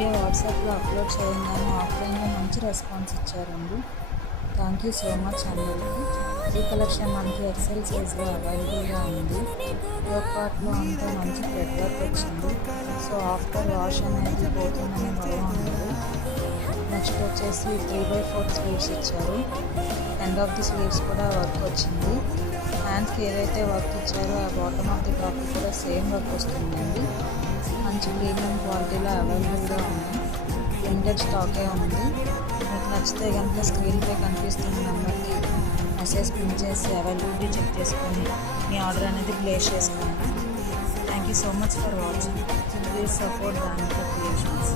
Video వాట్సాప్లో upload చేయగానే ఆఫ్లైన్లో మంచి రెస్పాన్స్ ఇచ్చారండి. థ్యాంక్ యూ సో మచ్ అందరికీ. ఈ కలెక్షన్ మనకి ఎక్సెల్ సైజ్లో అవైలబుల్గా ఉంది. యోక్ పార్ట్లో అంతా మంచి థ్రెడ్ వర్క్ వచ్చింది. సో ఆఫ్టర్ వాష్ అనేది పోతుందనే భయం ఉండదు. నెక్స్ట్ వచ్చేసి 3/4 స్లీవ్స్ ఇచ్చారు. ఎండ్ ఆఫ్ ది స్లీవ్స్ కూడా వర్క్ వచ్చింది. హ్యాండ్స్కి ఏదైతే వర్క్ ఇచ్చారో ఆ బాటమ్ ఆఫ్ ది టాప్ కూడా సేమ్ వర్క్ వస్తుందండి. మంచి ప్రీమియం క్వాలిటీలో అవైలబుల్గా ఉంది. లిమిటెడ్ స్టాకే ఉంది. మీకు నచ్చితే కనుక స్క్రీన్పై కనిపిస్తున్న నెంబర్కి మెసేజ్ పిన్ చేసి అవైలబిలిటీ చెక్ చేసుకొని మీ ఆర్డర్ అనేది ప్లేస్ చేసుకోండి. Thank you so much for watching. Please support దానితో క్రియేషన్స్.